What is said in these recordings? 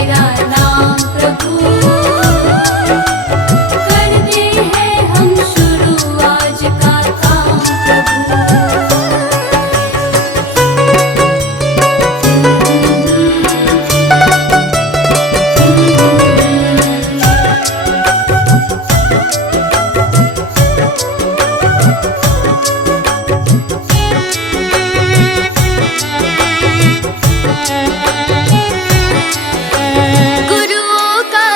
तेरा नाम प्रभु, करते हैं हम शुरू आज का काम प्रभु। गुरुओं का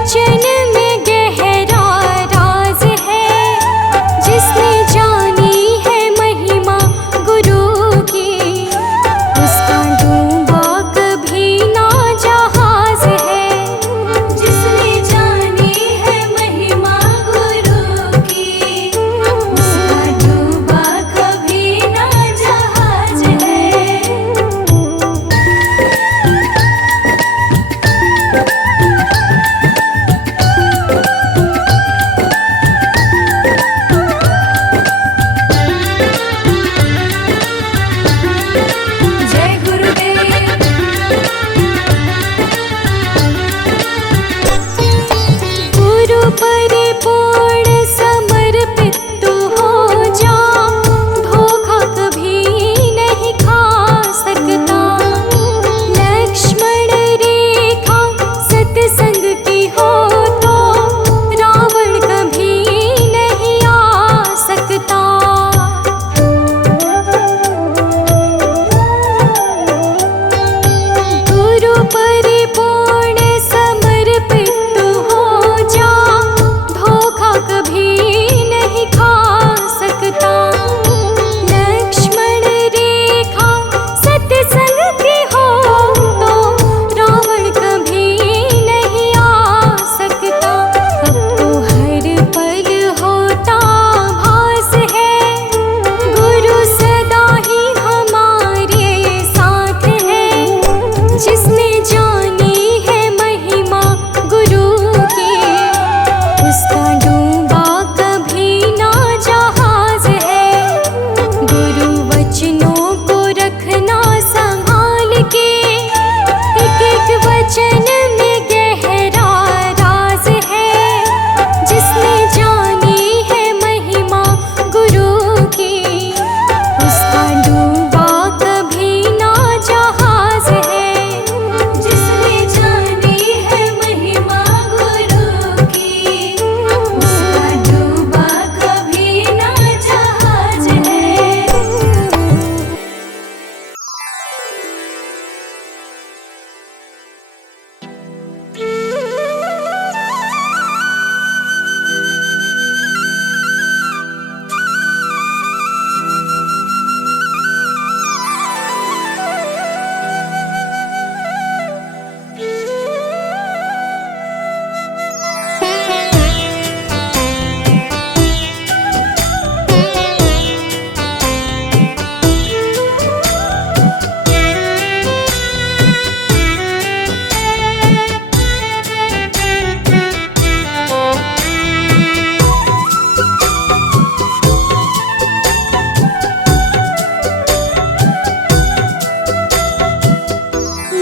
वचन में गहरा राज है। जिसने जानी है महिमा गुरु की, उसका डूबा कभी ना जहाज है। जिसने जानी है महिमा गुरु की, उसका डूबा कभी ना जहाज है। जय गुरुदेव। गुरु परिपूर्ण समर्पित तू हो जा, धोखा कभी नहीं खा सकता। लक्ष्मण रेखा सत्संग की हो तो रावण कभी नहीं आ सकता। गुरु परिपूर्ण समर्पित तू हो जा, धोखा कभी नहीं खा सकता। लक्ष्मण रेखा सत्संग की हो तो रावण कभी नहीं आ सकता। अब तो हर पल होता भास है, गुरु सदा ही हमारे साथ है। जिसने जानी है महिमा गुरु की, उसका डूबा कभी ना जहाज है। गुरु वचनों को रखना संभाल के, एक एक वचन में गहरा राज है। जिसने जानी है महिमा गुरु की, उसका डूबा कभी ना जहाज है। जिसने जानी है महिमा गुरु की, उसका डूबा कभी ना जहाज है।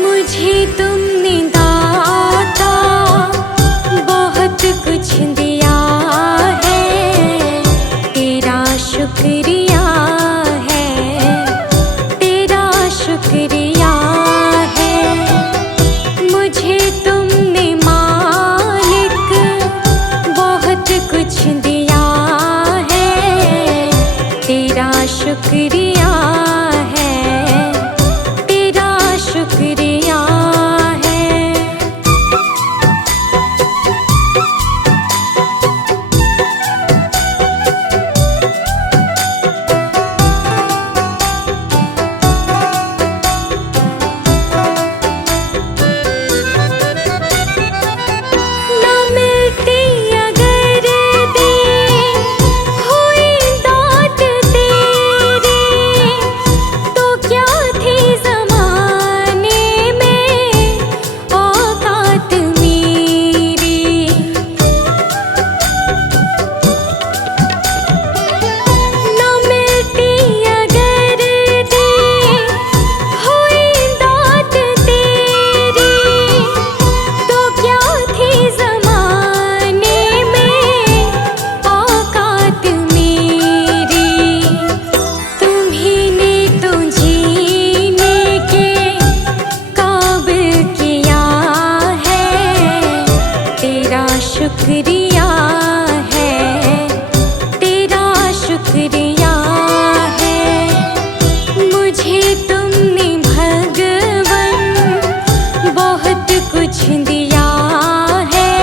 मुझे तुमने दाता बहुत कुछ दिया है, तेरा शुक्रिया है, तेरा शुक्रिया है। मुझे तुमने मालिक बहुत कुछ दिया है, तेरा शुक्रिया है, तेरा शुक्रिया है। ना मिलती अगर दी हुई दात तेरी, तो क्या थी ज़माने में औकात मेरी। ना मिलती अगर दी हुई दात तेरी, तो क्या थी ज़माने में औकात मेरी। तुम्ही ने तो जीने के काबिल किया है, तेरा शुक्रिया है, तेरा शुक्रिया है। मुझे तुमने भगवन बहुत कुछ दिया है,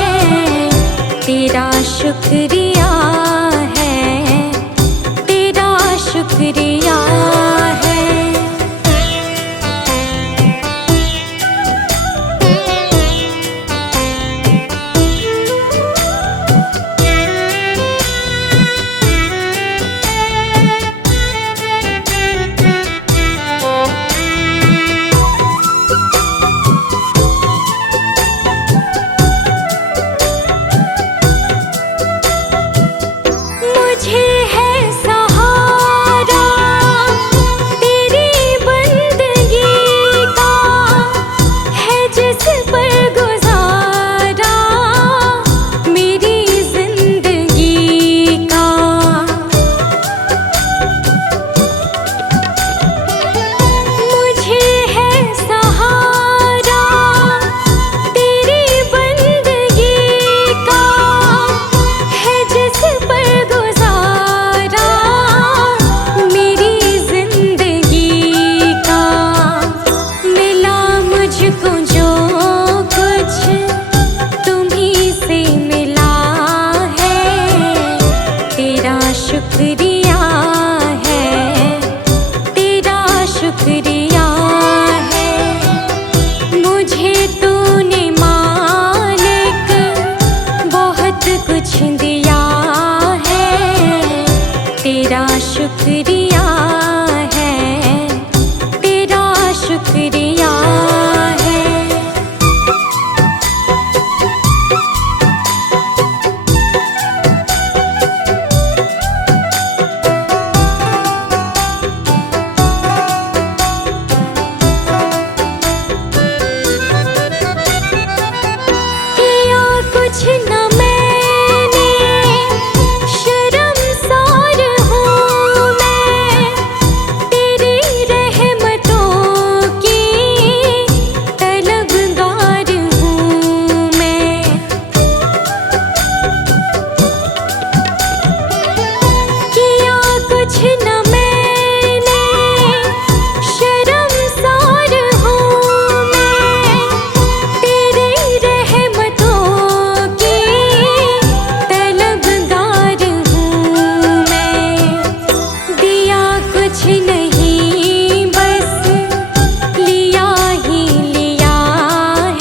कुछ न मैंने, शर्मसार हूँ मैं, तेरी रहमतों की तलबगार हूँ मैं। किया कुछ न मैंने, शर्मसार हूँ मैं, तेरी रहमतों की तलबगार हूँ मैं। दिया कुछ नहीं बस लिया ही लिया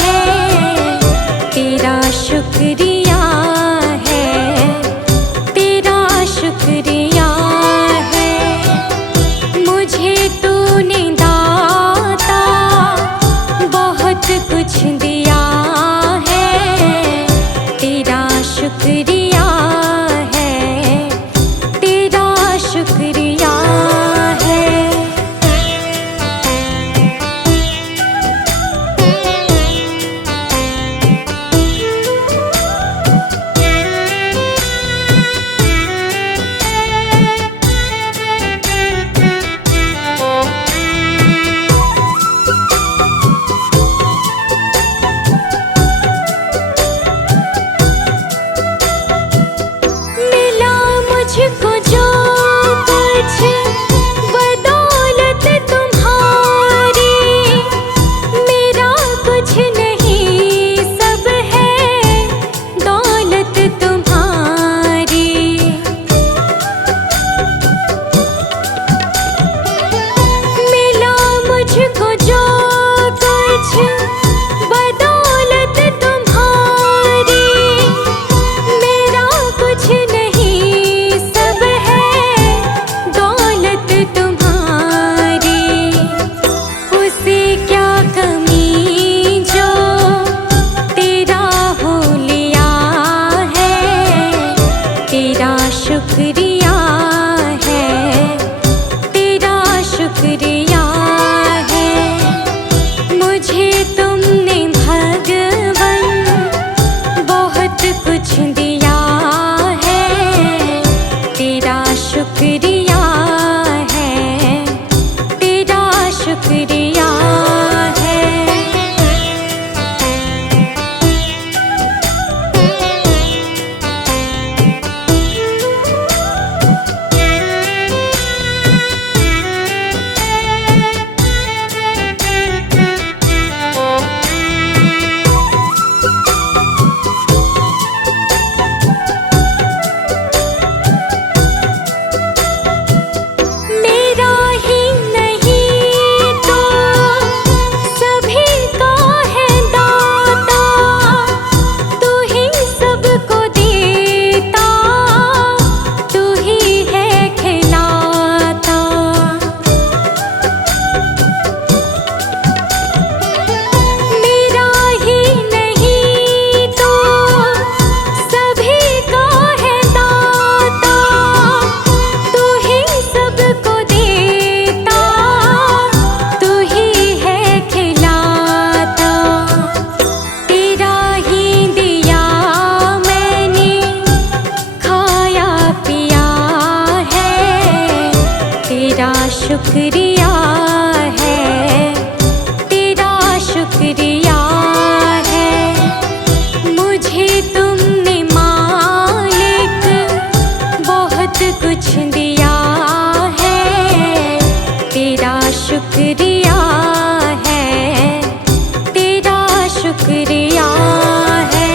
है, तेरा शुक्रिया है, तेरा शुक्रिया है। मुझे तूने दाता बहुत कुछ दिया है, तेरा शुक्रिया है, तेरा शुक्रिया है। मिला मुझको जो कुछ बदौलत तुम्हारी, मेरा कुछ नहीं सब है दौलत तुम्हारी। मिला मुझको जो कुछ बदौलत तुम्हारी, मेरा कुछ नहीं सब है दौलत तुम्हारी। उसे क्या कमी जो तेरा हो लिया है, तेरा शुक्रिया है, तेरा शुक्रिया है। मुझे तुमने भगवन बहुत कुछ दिया है, तेरा शुक्रिया है, तेरा शुक्रिया है। मेरा ही नहीं तो सभी का है दाता, तू ही सबको देता, तू ही है खिलाता। मेरा ही नहीं तो सभी का है दाता, तू ही सबको देता, तू ही है खिलाता। तेरा ही दिया मैंने खाया पिया है, तेरा शुक्रिया है, तेरा शुक्रिया है। मुझे तुमने मालिक बहुत कुछ दिया है, तेरा शुक्रिया है, तेरा शुक्रिया है।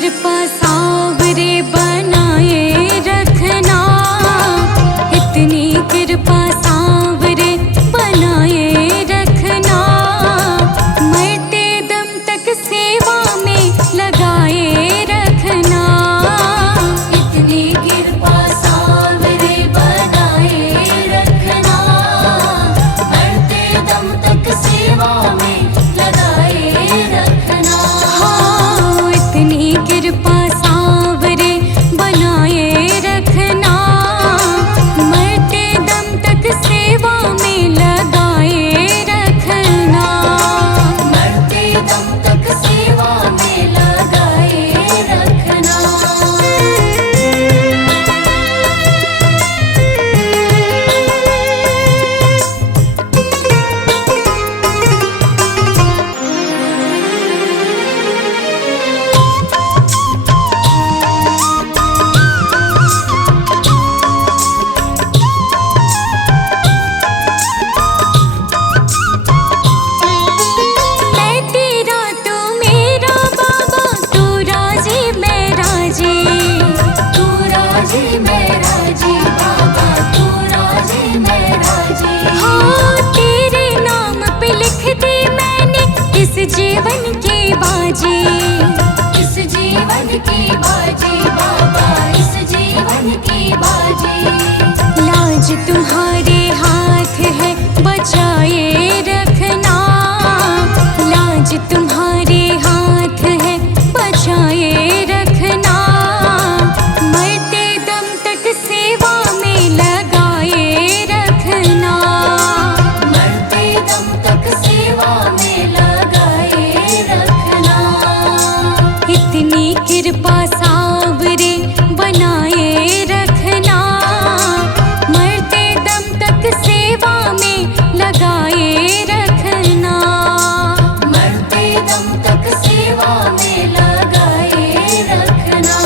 कृपा सावरे बनाए रखना, इतनी कृपा सावरे बनाए रखना, मरते दम तक सेवा में लगाए रखना। इतनी कृपा सावरे बनाए रखना, मरते दम तक सेवा में लगाए रखना। हाँ, इतनी कृपा सावरे बनाए रखना, मरते दम तक सेवा में लगाए रखना। मरते दम तक सेवा में लगाए रखना। मैं तेरा तू मेरा बाबा, तू राजी मैं राजी। तू राजी मैं राजी बाबा, तू राजी मैं राजी। हाँ, तेरे नाम पे लिख दी मैंने इस जीवन की बाजी। इस जीवन की बाजी बाबा, इस जीवन की बाजी। लाज तुम्हारे हाथ है बचाए रखना, लाज तुम्हारे हाथ है बचाए रखना, मरते दम तक सेवा में लगाए रखना। मरते दम तक सेवा में लगाए रखना। इतनी कृपा सावरे बनाए रखना, मरते दम तक सेवा में लगाए रखना। मरते दम तक सेवा में लगाए रखना।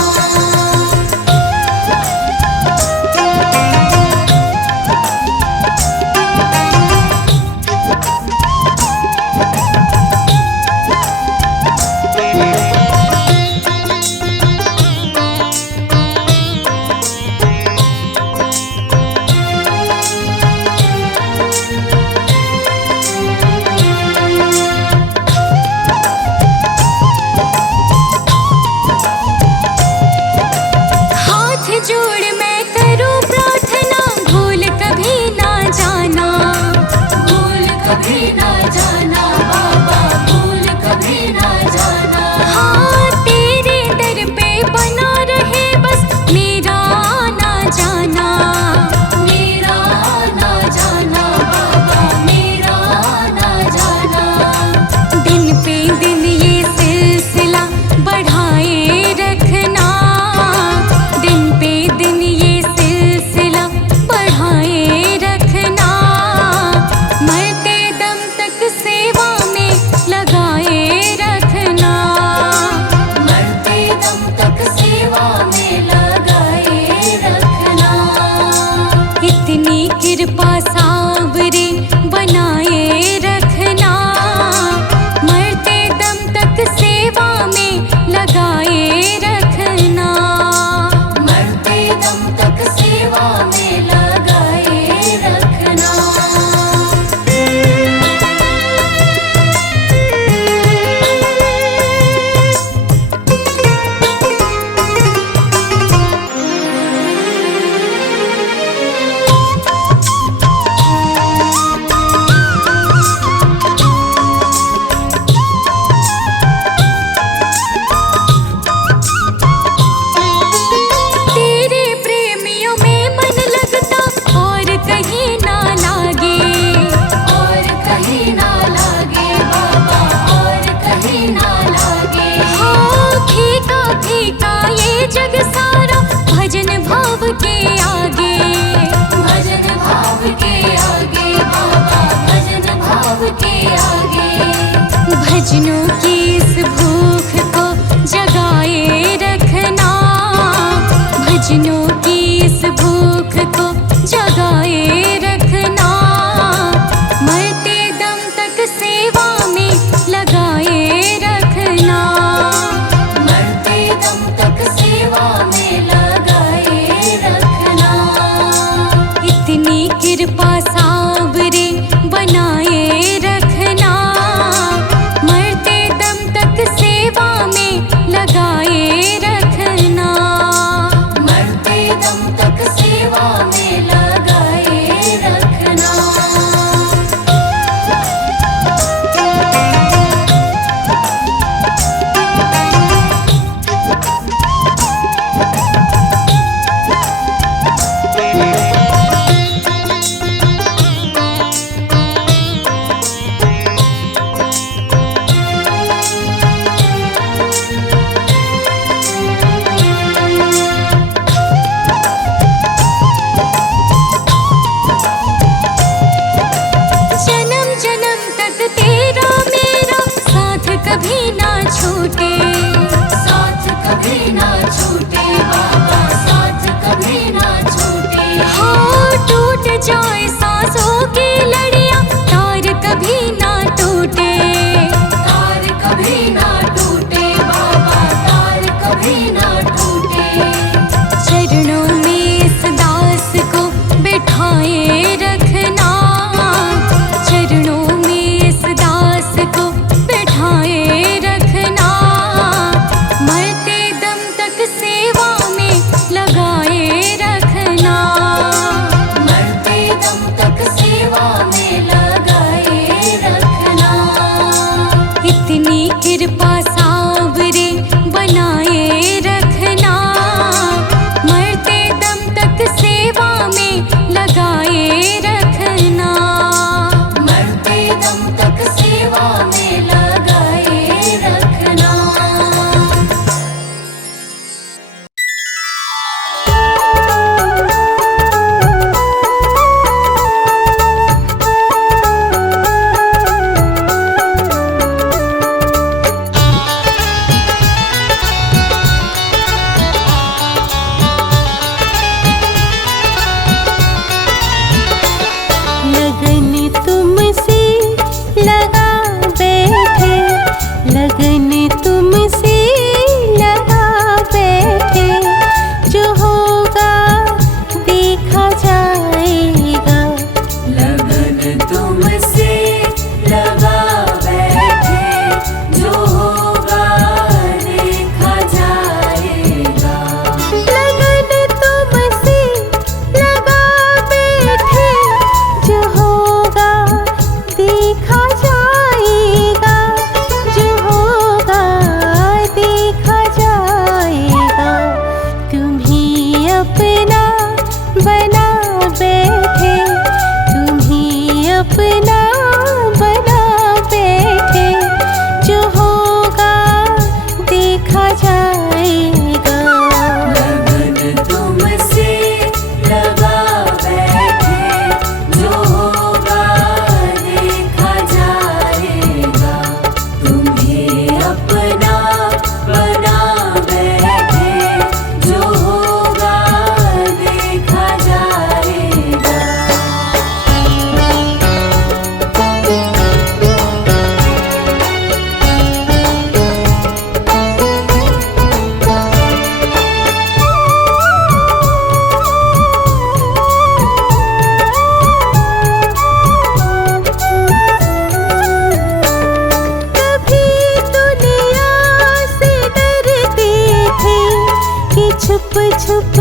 छुप छुप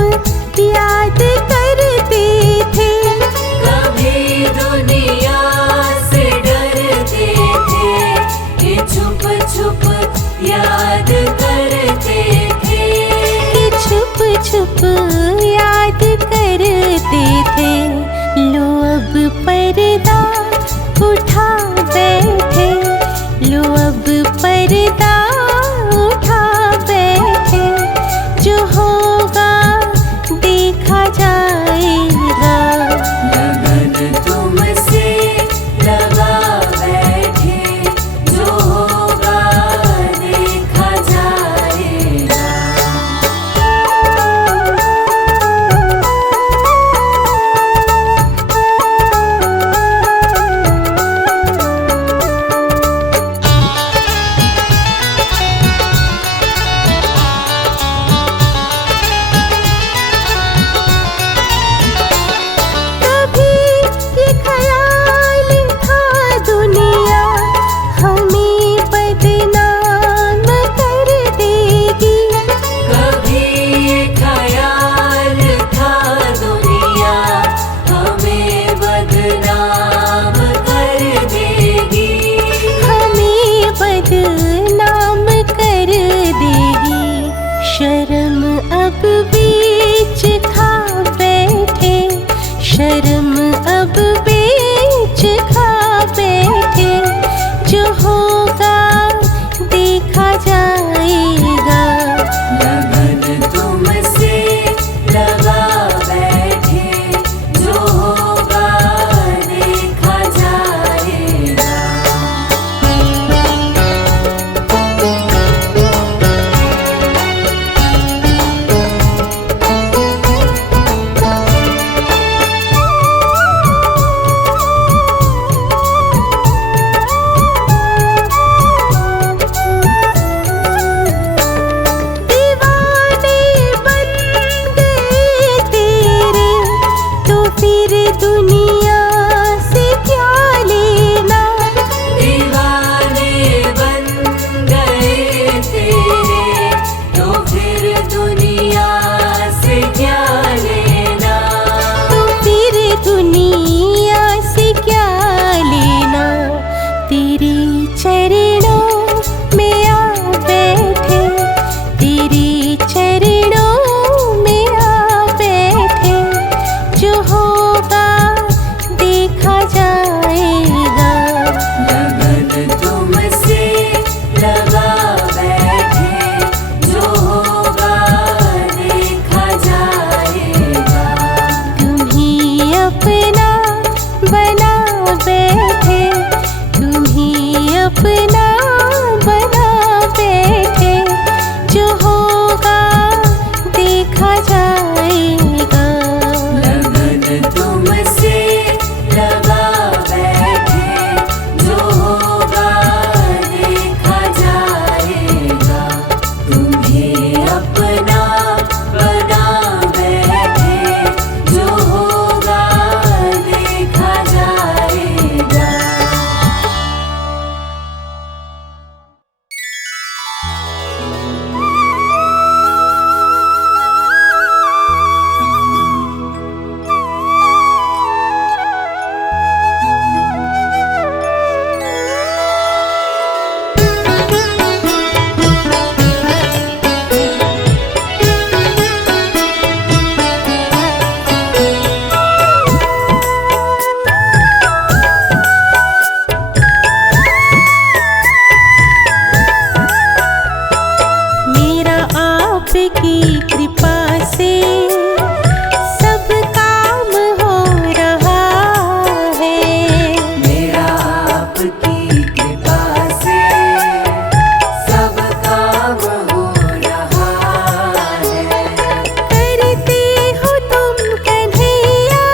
याद करते थे, कभी दुनिया से डरते थे, कि छुप छुप याद करते थे, कि छुप छुप याद करते थे। लो अब पर्दा उठा बैठे, लो अब पर्दा उठा बैठे, जो होगा देखा जाएगा। लगन तुमसे लगा बैठे, जो होगा देखा जाएगा। कभी ये ख्याल था दुनिया हमें बदनाम कर देगी, कभी ख्याल था दुनिया हमें बदनाम कर देगी, हमें बदनाम कर देगी। शर्म अब बीच खा बैठे, शर्म अब बीच खा बैठे, जो होगा देखा जाएगा। लगन तुमसे लगा बैठे, जो होगा देखा जाएगा। दीवाने बन गए तेरे, तो फिर दुनिया से क्या लेना। दीवाने बन गए तेरे, तो फिर दुनिया से क्या लेना। तो फिर दुनिया से क्या लेना। तेरे चरणों में आ बैठे, तेरे चरणों में आ बैठे, जो होगा देखा जाएगा। लगन तुमसे लगा बैठे, जो होगा देखा जाएगा। तुम्ही अपना बना बैठे, तुम्ही अपना बना बैठे, जो होगा देखा जाएगा। लगन तुमसे लगा बैठे, जो होगा देखा जाएगा। तुम्हें अपना बना बैठे, जो होगा देखा जाएगा। मेरा आपकी कृपा से सब काम हो रहा है, मेरा आपकी कृपा से सब काम हो रहा है। करते हो तुम कन्हैया,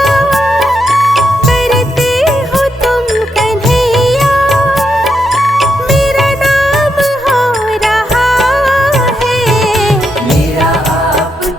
करते हो तुम कन्हैया, मेरा नाम हो रहा है। मेरा आपकी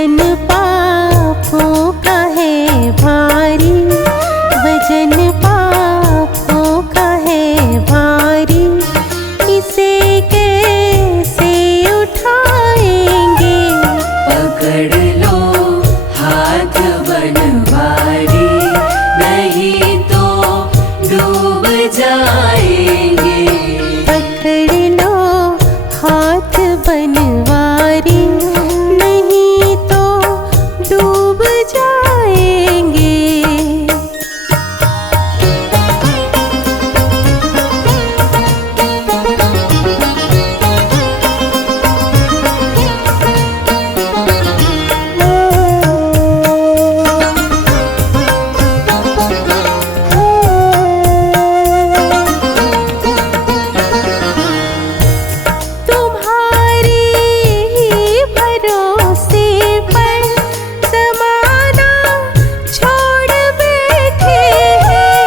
वजन पापों का है भारी, वजन पापों का है भारी, इसे कैसे उठाएंगे। पकड़ लो हाथ बनवारी, नहीं तो डूब जाएंगे। पकड़ लो हाथ बनवारी, नहीं तो डूब जाएंगे। तुम्हारे ही भरोसे पर ज़माना छोड़ बैठे हैं।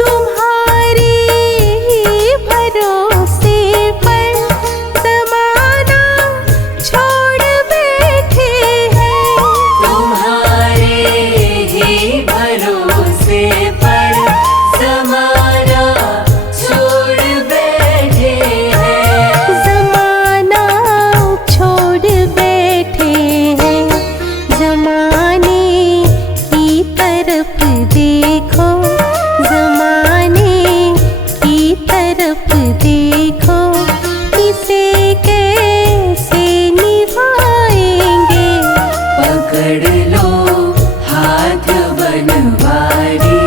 तुम्हारे ही भरोसे पर ज़माना छोड़ बैठे हैं। तुम्हारे ही भरोसे पर ज़माना छोड़ बैठे हैं। ज़माना छोड़ बैठे हैं। ज़माने की तरफ देखो, ज़माने की तरफ देखो, इसे कैसे निभाएंगे। पकड़ लो हाथ बनवारी,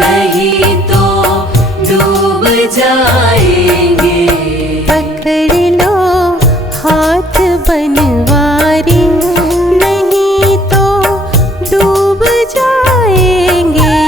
नहीं तो डूब जाएंगे। पकड़ लो हाथ बनवारी, नहीं तो डूब जाएंगे।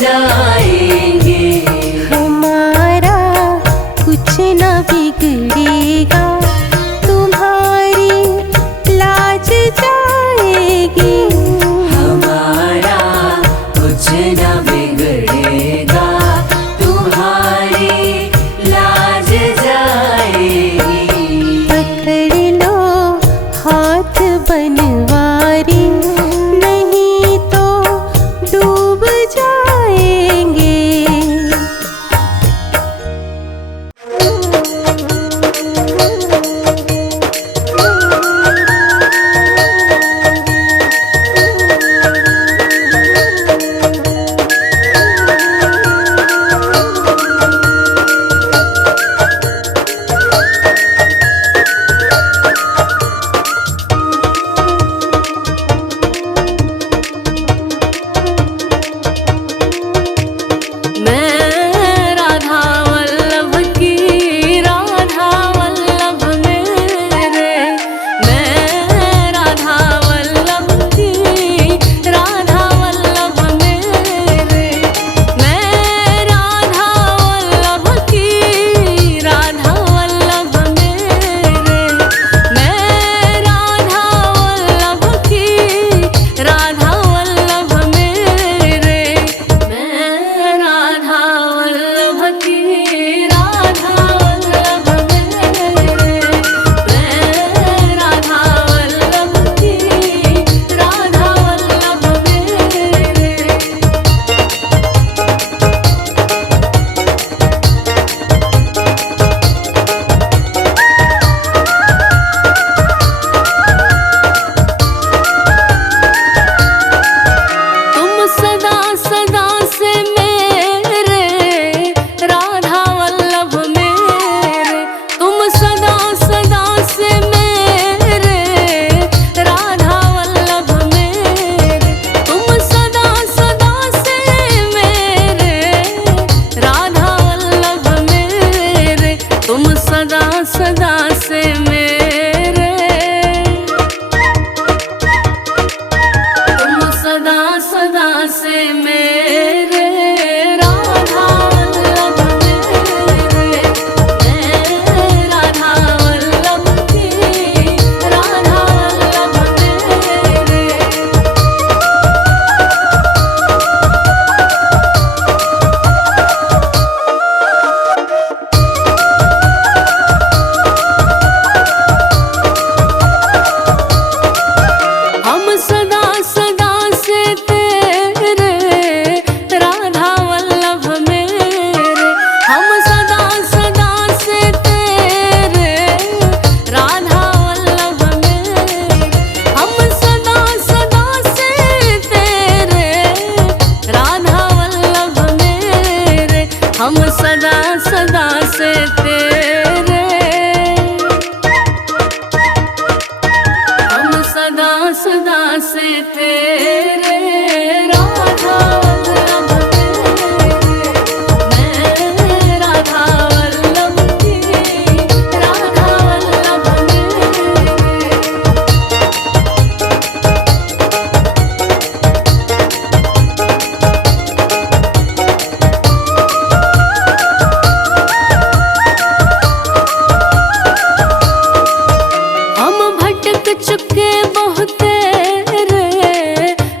जाएंगे। हमारा कुछ न बिगड़ेगा, तुम्हारी लाज जाएगी। हमारा कुछ न बिगड़ेगा, तुम्हारी लाज जाएगी। पकड़ लो हाथ बनवारी, नहीं तो डूब जाएंगे। मैं राधा वल्लभ की, राधा वल्लभ मेरे। मैं राधा वल्लभ की, राधा वल्लभ मेरे। मैं राधा वल्लभ की, राधा वल्लभ मेरे। मैं राधा वल्लभ की, राधा वल्लभ मेरे। मैं राधा वल्लभ की, राधा वल्लभ मेरे। मैं राधा वल्लभ की, राधा वल्लभ मेरे। तुम सदा सदा से मेरे, राधा वल्लभ मेरे। तुम सदा सदा से मेरे, राधा वल्लभ मेरे। तुम सदा सदा से मेरे, राधा वल्लभ मेरे। तुम सदा सदा से मेरे, तुम सदा सदा से मेरे, राधा वल्लभ मेरे। मैं राधा वल्लभ की, राधा वल्लभ मेरे। हम सदा सदा से तेरे, राधा वल्लभ मेरे। हम सदा सदा से तेरे, राधा वल्लभ मेरे। हम सदा सदा से तेरे, राधा वल्लभ मेरे। हम सदा सदा से तेरे, हम सदा सदा से तेरे, राधा वल्लभ मेरे। मैं राधा वल्लभ की, राधा वल्लभ मेरे। हम भटक चुके बहुत रे,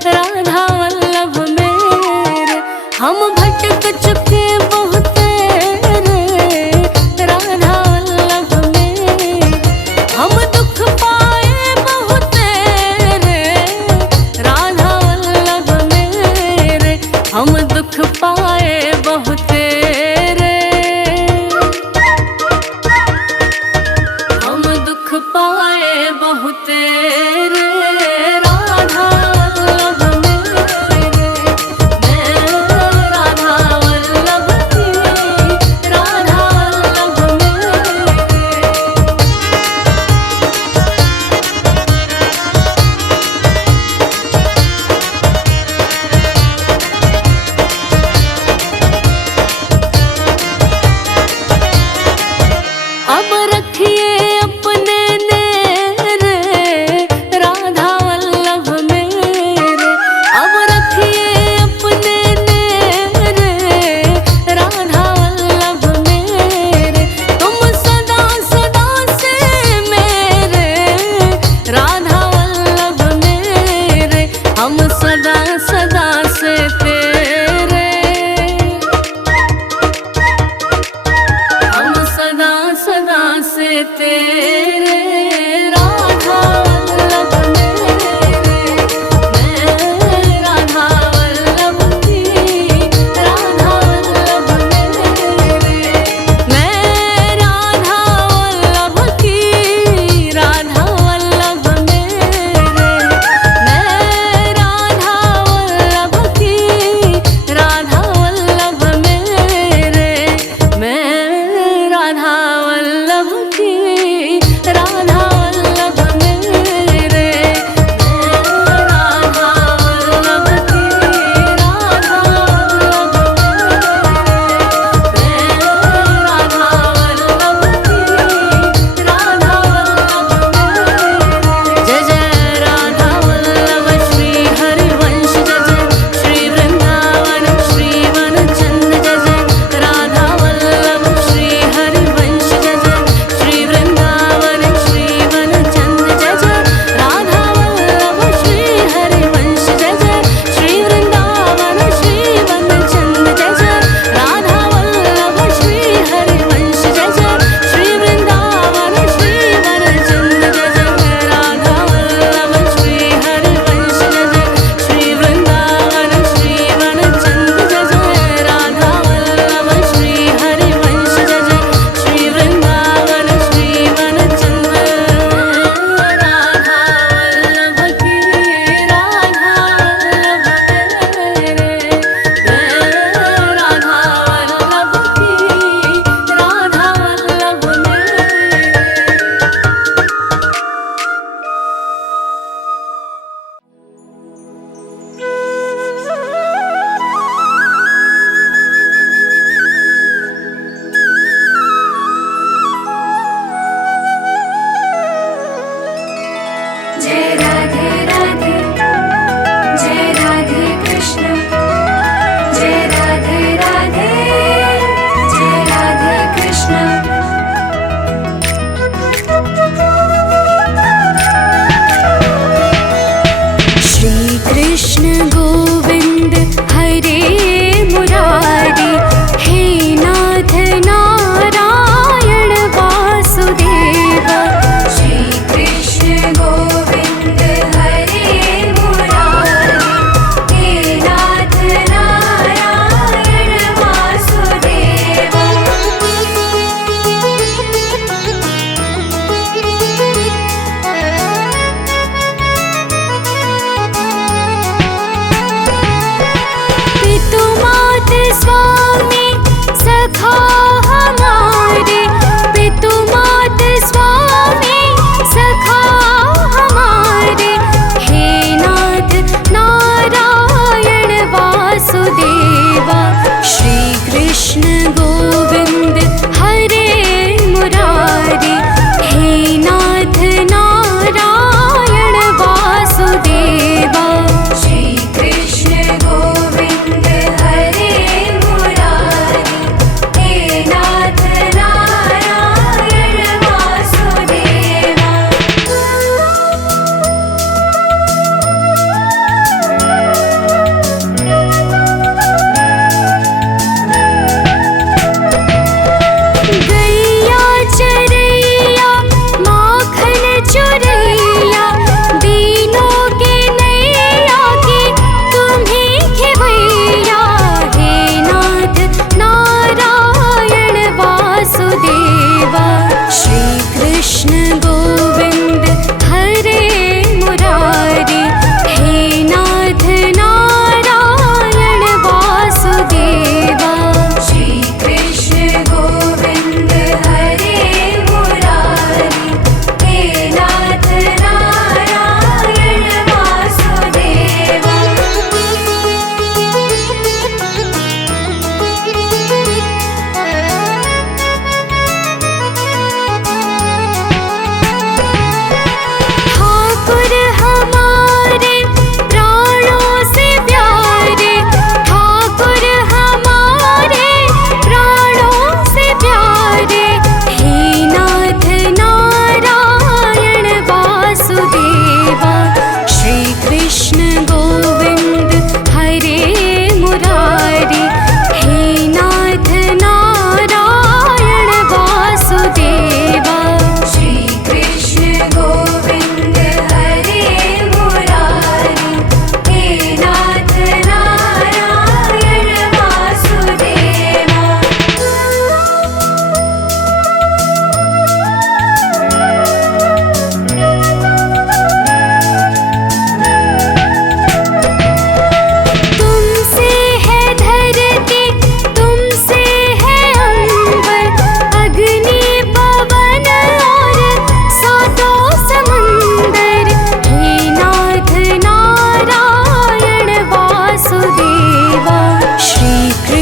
राधा वल्लभ मेरे। हम भटक चुके बहुत रे, राधा वल्लभ मेरे। हम दुख पाए बहुत रे, राधा वल्लभ मेरे। हम दुख पाए बहुत रे, हम दुख पाए बहुत रे, राधा वल्लभ मेरे। मैं राधा वल्लभ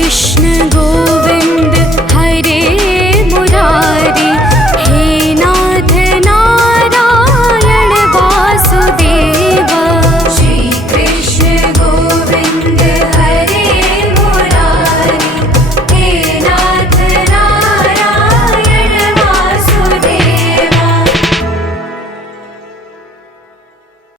कृष्ण